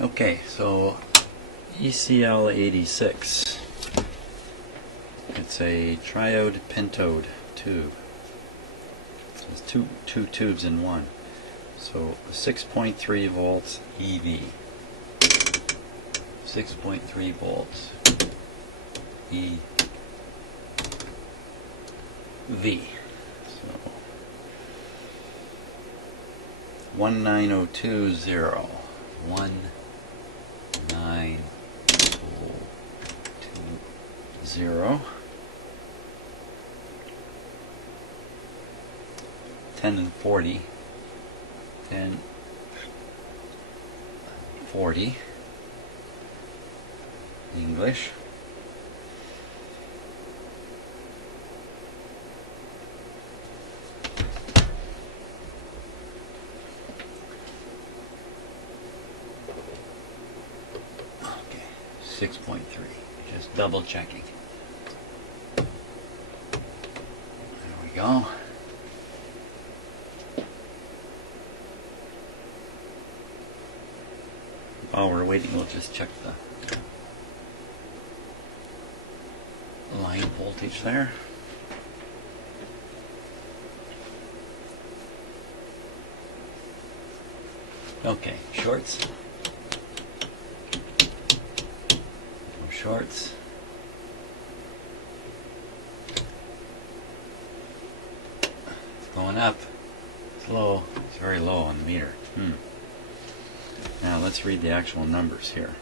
Okay, so ECL 86. It's a triode pentode tube. There's two tubes in one. So 6.3 volts EV. 6.3 volts EV. So 19020. 19020. 10 and 40. 10, 40. English. Okay, 6.3. Just double checking. There we go. While we're waiting, we'll just check the line voltage there. Okay, shorts. No shorts. It's going up. It's low. It's very low on the meter. Now let's read the actual numbers here.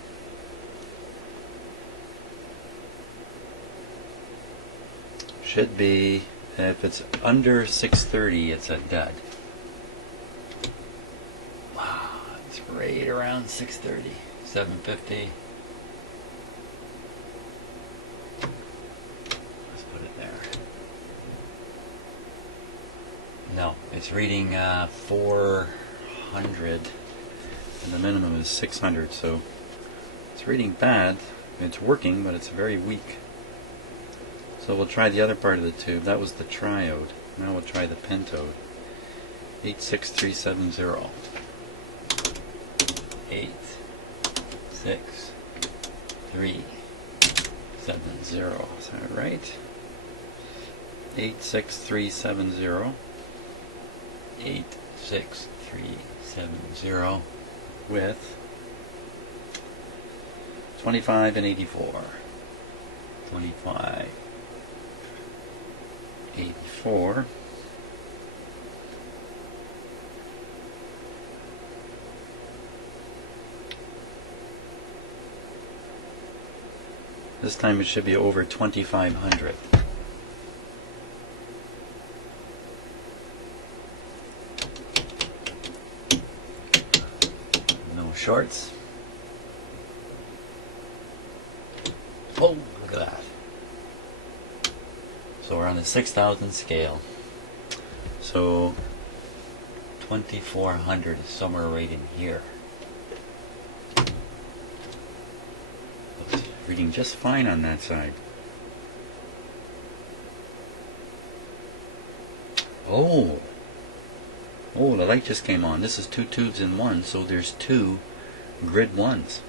Should be, if it's under 630, it's a dud. Wow, it's right around 630, 750. Let's put it there. No, it's reading 400. And the minimum is 600, so it's reading bad. It's working, but it's very weak. So we'll try the other part of the tube. That was the triode. Now we'll try the pentode. 86370. 86370. Is that right? 86370. 86370. With 25 and 84. 25, 84. This time it should be over 2500. Shorts. Oh, look at that. So we're on the 6,000 scale. So 2400 is somewhere right in here. It's reading just fine on that side. Oh, the light just came on. This is two tubes in one, so there's two grid ones.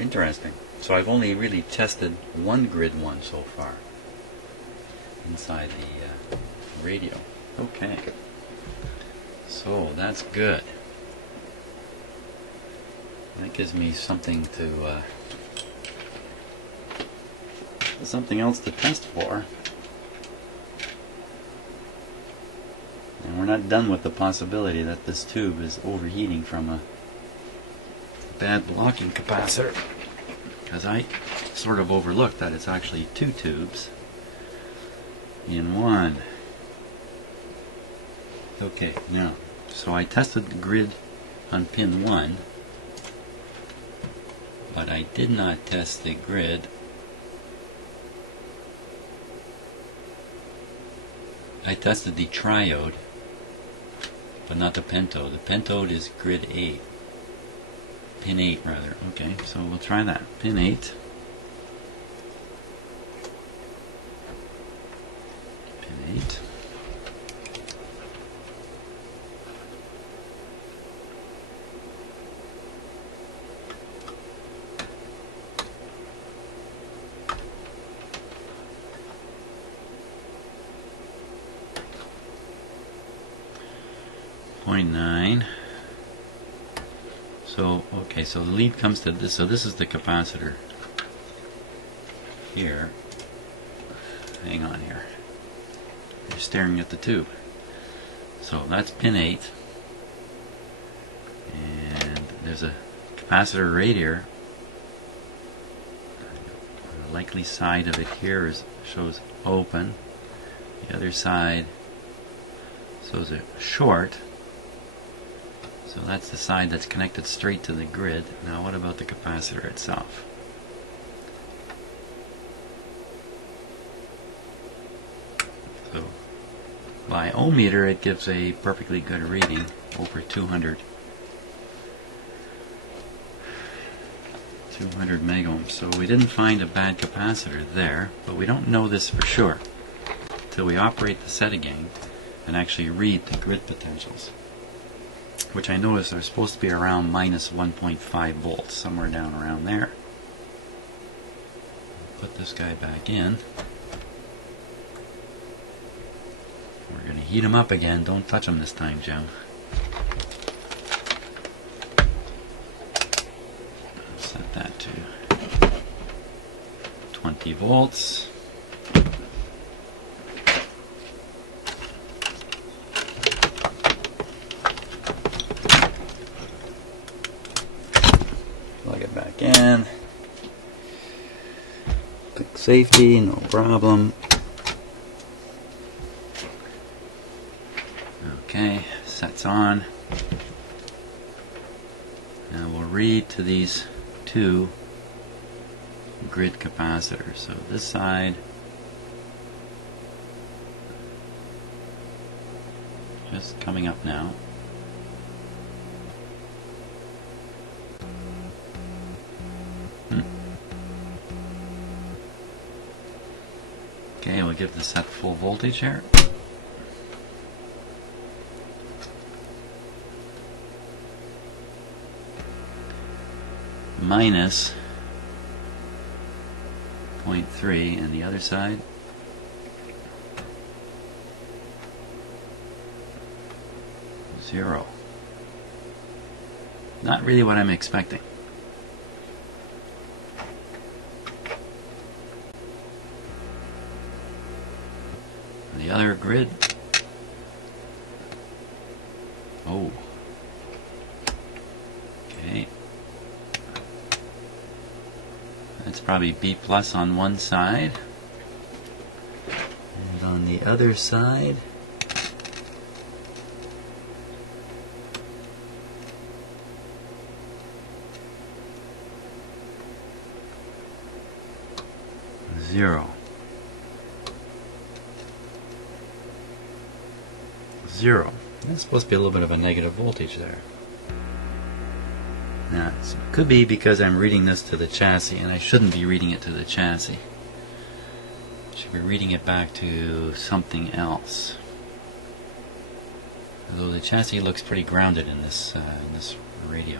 Interesting. So I've only really tested one grid one so far inside the radio. Okay. So that's good. That gives me something to something else to test for. And we're not done with the possibility that this tube is overheating from a bad blocking capacitor, because I sort of overlooked that it's actually two tubes in one. Okay, now, so I tested the grid on pin 1, but I did not test the grid. I tested the triode, but not the pentode. The pentode is grid 8. Pin 8 rather. Okay, so we'll try that. Pin 8. Pin 8. 0.9. So, okay, so the lead comes to this. So this is the capacitor here. Hang on here. You're staring at the tube. So that's pin 8. And there's a capacitor right here. The likely side of it here shows open. The other side shows it short. So that's the side that's connected straight to the grid. Now what about the capacitor itself? So by ohm meter it gives a perfectly good reading, over 200 megohms. So we didn't find a bad capacitor there, but we don't know this for sure until we operate the set again and actually read the grid potentials, which I notice are supposed to be around minus 1.5 volts, somewhere down around there. Put this guy back in. We're going to heat him up again. Don't touch him this time, Joe. Set that to 20 volts. Plug it back in. Click safety, no problem. Okay, sets on. Now we'll read to these two grid capacitors. So this side, just coming up now. Okay, we'll give the set full voltage here. Minus 0.3, and the other side zero. Not really what I'm expecting. The other grid. Oh. Okay. That's probably B plus on one side. And on the other side, zero. Zero. That's supposed to be a little bit of a negative voltage there. Now, it could be because I'm reading this to the chassis, and I shouldn't be reading it to the chassis. I should be reading it back to something else. Although the chassis looks pretty grounded in this radio.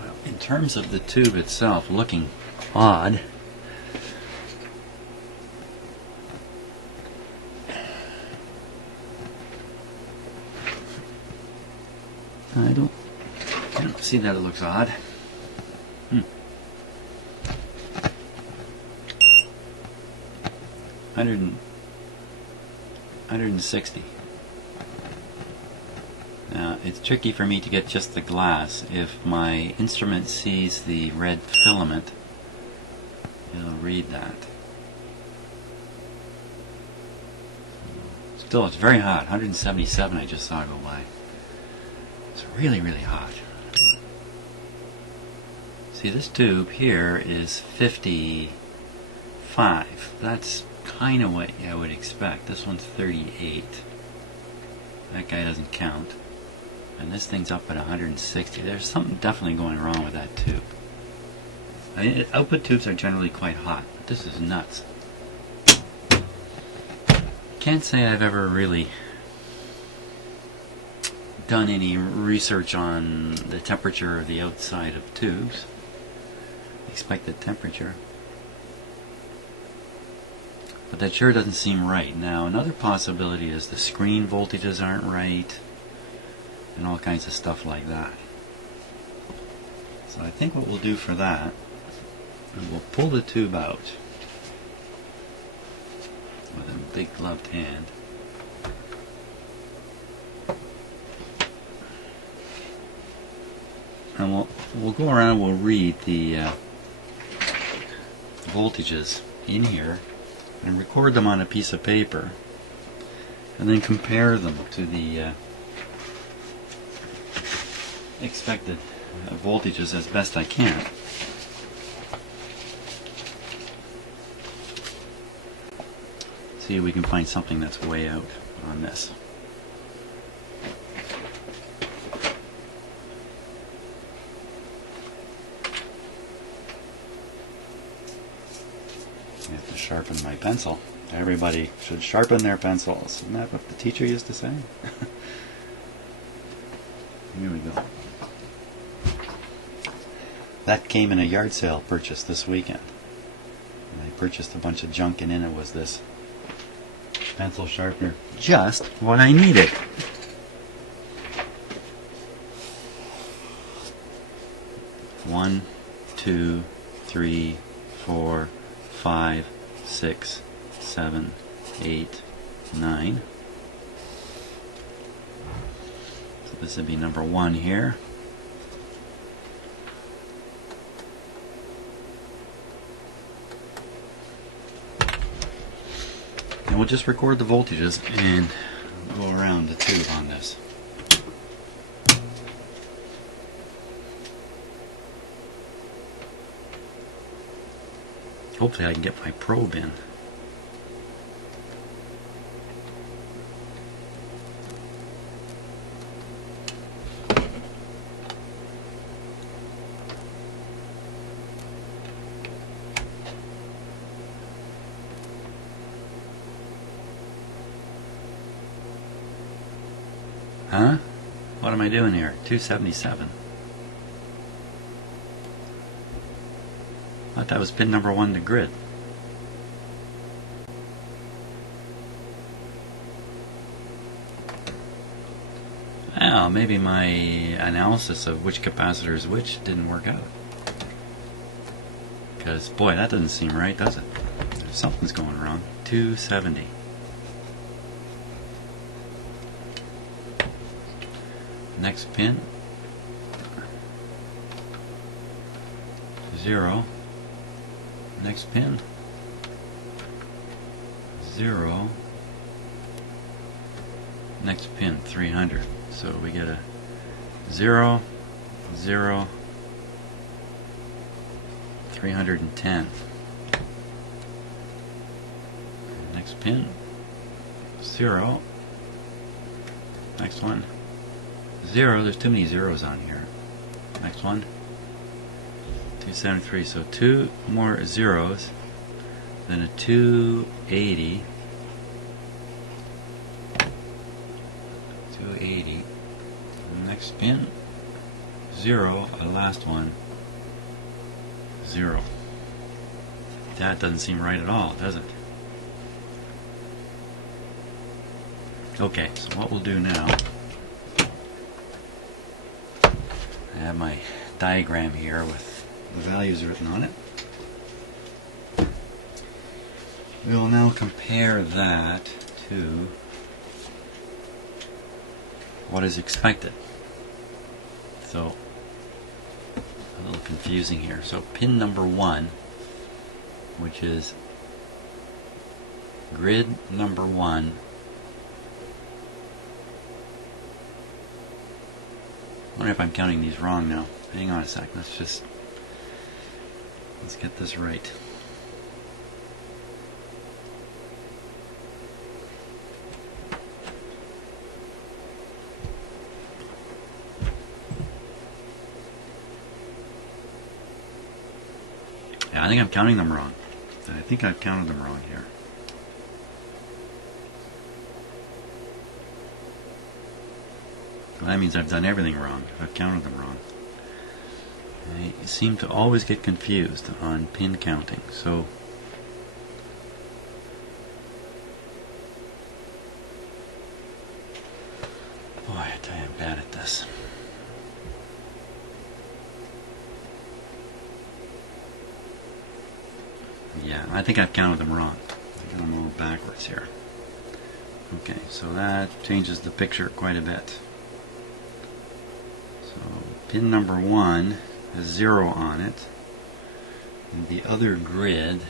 Well, in terms of the tube itself looking odd, I don't see that it looks odd. 160. Now, it's tricky for me to get just the glass. If my instrument sees the red filament, it'll read that. Still, it's very hot. 177 I just saw go by. It's really, really hot. See, this tube here is 55. That's kind of what I would expect. This one's 38. That guy doesn't count. And this thing's up at 160. There's something definitely going wrong with that tube. Output tubes are generally quite hot, but this is nuts. Can't say I've ever really done any research on the temperature of the outside of tubes. Expected temperature. But that sure doesn't seem right. Now, another possibility is the screen voltages aren't right, and all kinds of stuff like that. So I think what we'll do for that is we'll pull the tube out with a big gloved hand. And we'll go around and we'll read the voltages in here and record them on a piece of paper, and then compare them to the expected voltages as best I can. See if we can find something that's way out on this. I have to sharpen my pencil. Everybody should sharpen their pencils. Isn't that what the teacher used to say? Here we go. That came in a yard sale purchase this weekend. And I purchased a bunch of junk, and in it was this pencil sharpener. Just what I needed. One, 2, 3, 4, 5, 6, 7, 8, 9. So this would be number 1 here. And we'll just record the voltages and go around the tube on this. Hopefully I can get my probe in. Huh? What am I doing here? 277. I thought that was pin number 1 to grid. Well, maybe my analysis of which capacitor is which didn't work out. Because, boy, that doesn't seem right, does it? Something's going wrong. 270. Next pin. 0. Next pin. 0. Next pin, 300. So we get a 0, 0, 310. Next pin, 0. Next one, 0. There's too many zeros on here. Next one, 273. So 2 more zeros, then a 280. 280. Next pin, 0. A last one, 0. That doesn't seem right at all, does it? Okay, so what we'll do now, I have my diagram here with the values written on it. We will now compare that to what is expected. So, a little confusing here. So pin number 1, which is grid number 1, I wonder if I'm counting these wrong now. Hang on a sec, let's get this right. Yeah, I think I'm counting them wrong. I think I've counted them wrong here. Well, that means I've done everything wrong if I've counted them wrong. I seem to always get confused on pin counting. So tell you, I'm bad at this. Yeah, I think I've counted them wrong. I got them all backwards here. Okay, so that changes the picture quite a bit. So pin number 1 has 0 on it. And the other grid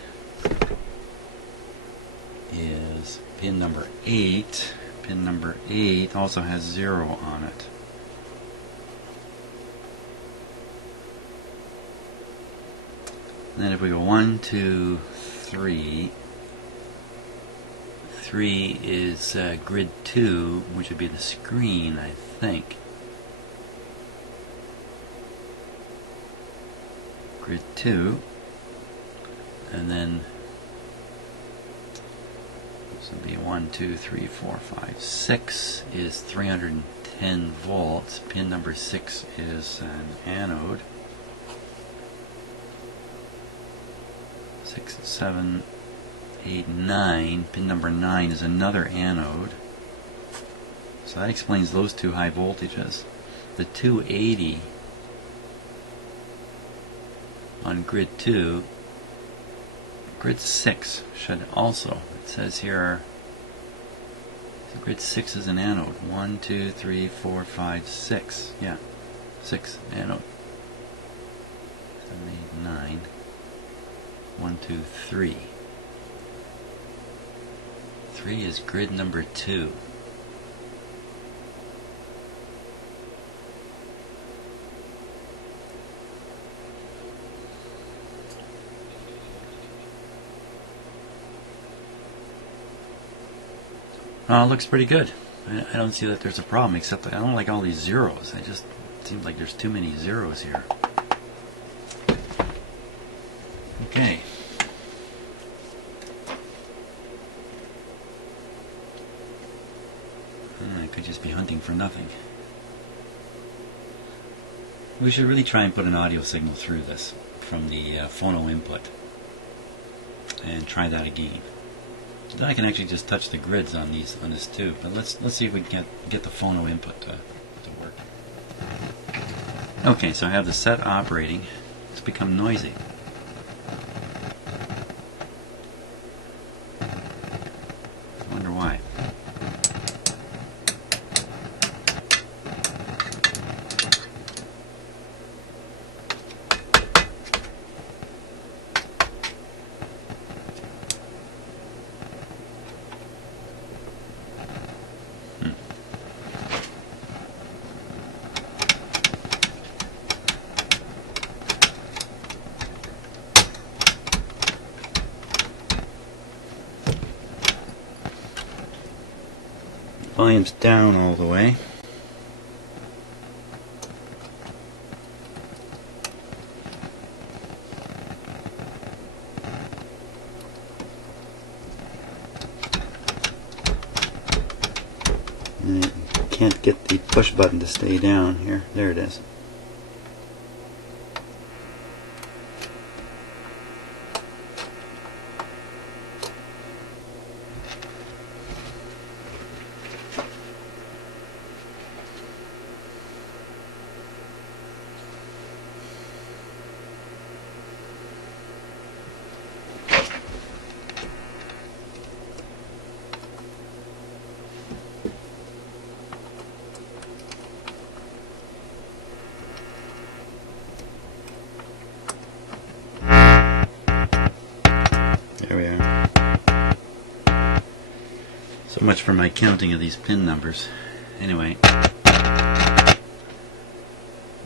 is pin number 8. Pin number 8 also has 0 on it. And then if we go 1, 2, 3, 3 is grid 2, which would be the screen, I think. Grid 2, and then this would be 1, 2, 3, 4, 5, 6 is 310 volts. Pin number 6 is an anode. 6, 7, 8, 9. Pin number 9 is another anode. So that explains those two high voltages. The 280 on grid 2, grid 6 should also, it says here, grid 6 is an anode. 1, 2, 3, 4, 5, 6. Yeah, 6 anode. 7, 8, 9. 1, 2, 3. 3 is grid number 2. It looks pretty good. I don't see that there's a problem, except I don't like all these zeros. It seems like there's too many zeros here. Okay. I could just be hunting for nothing. We should really try and put an audio signal through this from the phono input and try that again. So then I can actually just touch the grids on this tube. But let's see if we can get the phono input to work. Okay, so I have the set operating. It's become noisy. I wonder why. Volume's down all the way. And I can't get the push button to stay down here. There it is. There we are. So much for my counting of these pin numbers. Anyway,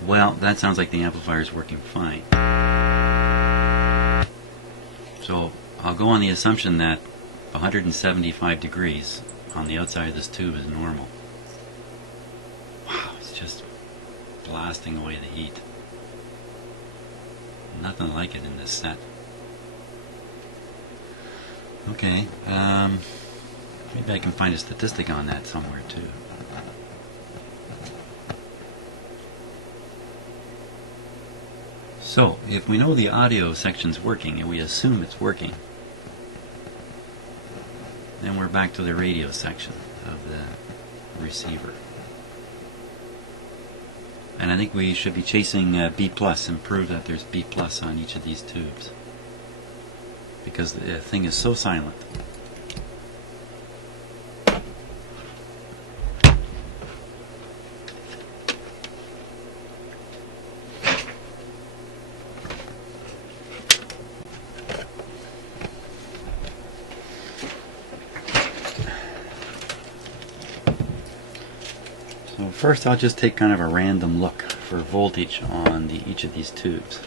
well, that sounds like the amplifier is working fine. So I'll go on the assumption that 175 degrees on the outside of this tube is normal. Wow, it's just blasting away the heat. Nothing like it in this set. Okay, maybe I can find a statistic on that somewhere too. So, if we know the audio section's working, and we assume it's working, then we're back to the radio section of the receiver. And I think we should be chasing B plus and prove that there's B plus on each of these tubes, because the thing is so silent. So first I'll just take kind of a random look for voltage on each of these tubes.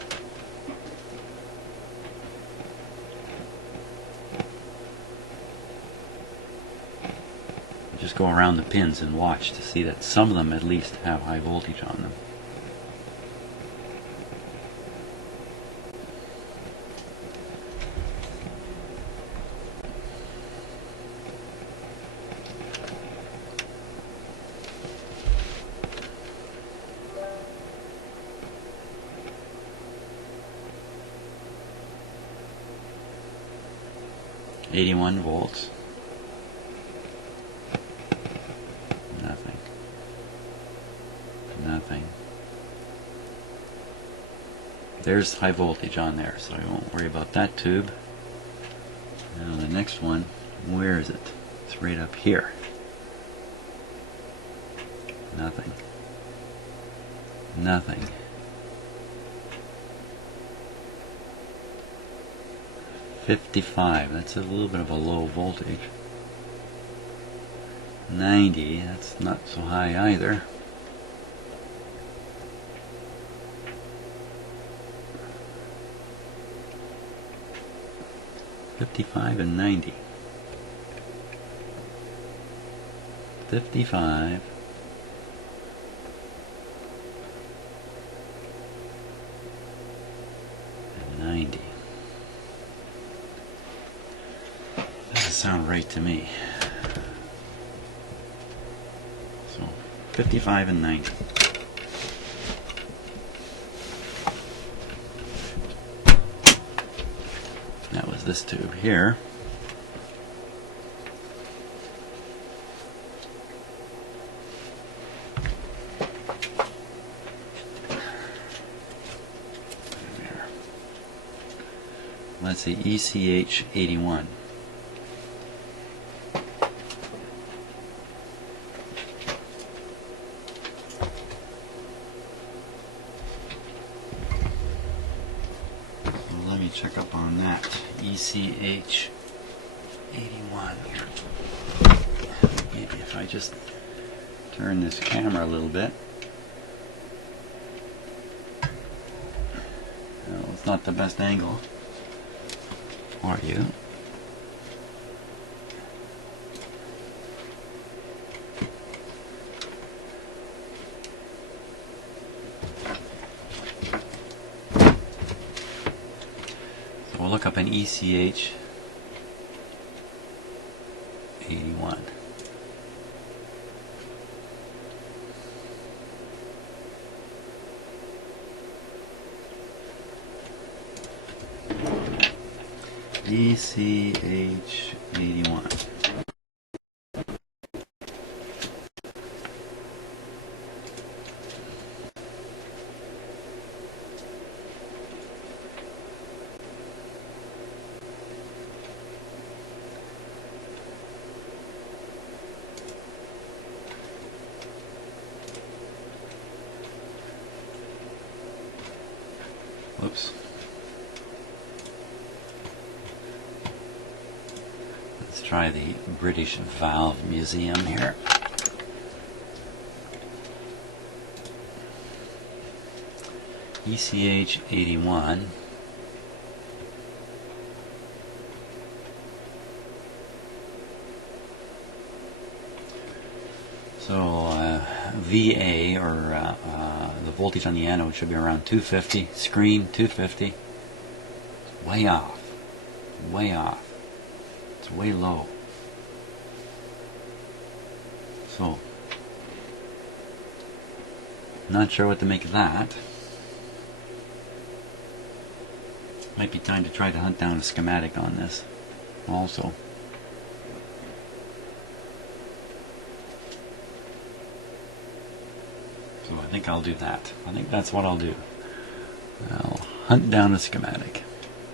Just go around the pins and watch to see that some of them at least have high voltage on them. .81 volts. Nothing. Nothing. There's high voltage on there, so I won't worry about that tube. Now the next one, where is it? It's right up here. Nothing. Nothing. 55, that's a little bit of a low voltage. 90, that's not so high either. .55 and 90. 55 and 90. Doesn't sound right to me. So 55 and 90. That was this tube here. There. Let's see, ECH 81. Check up on that. ECH 81 here. Maybe if I just turn this camera a little bit. Well, it's not the best angle. Are you? We'll look up an ECH 81. ECH 81. Whoops. Let's try the British Valve Museum here. ECH 81. So VA, or the voltage on the anode, should be around 250. Screen 250. Way off. Way off. It's way low. So, not sure what to make of that. Might be time to try to hunt down a schematic on this also. So I think I'll do that. I think that's what I'll do. I'll hunt down a schematic.